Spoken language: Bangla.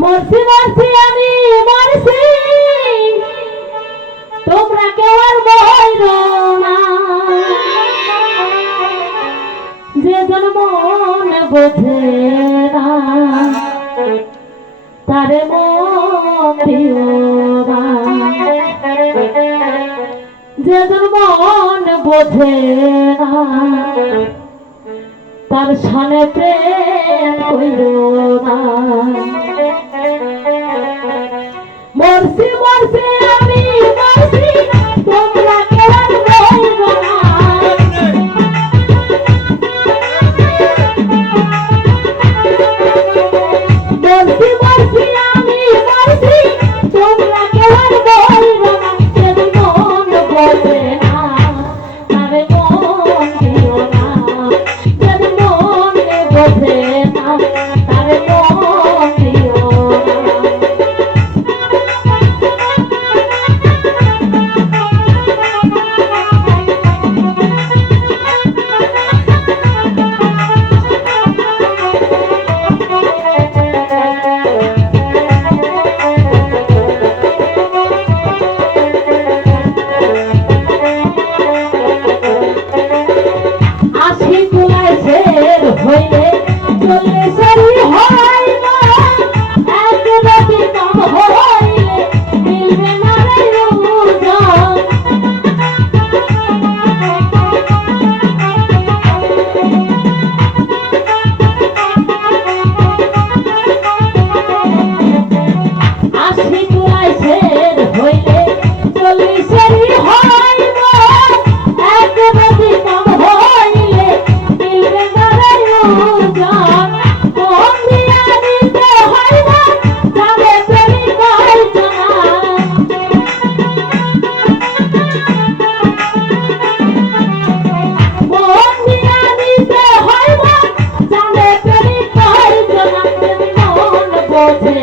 মরছি মরছি আমি মরছি, তোমরা কেউ আর বইলো না। যে জন মন বোঝে না তারে মন দিও না। যে জন মন বোঝে না তার সানে প্রেম কইরো না। মরছি মরছি আমি মরছি, তোমরা কেউ আর বইলো না। মরছি মরছি আমি মরছি, তোমরা কেউ আর বইলো না। যদি মন বোঝে না তারে মন দিও না। যদি মন বোঝে না তারে মন দিও না। হইলে চলে সরি হয় না, এক নদী কম হইলে মিলবে না রে রোজন। আশি কুলায় শের হইলে চলে সরি হয় না, এক নদী কম হইলে মিলবে না রে রোজন। মন দিয়া দিতে হয় না যাবে প্রেমিক হইতো না। মন দিয়া দিতে হয় না যাবে প্রেমিক হইতো না। যদি মন বোঝে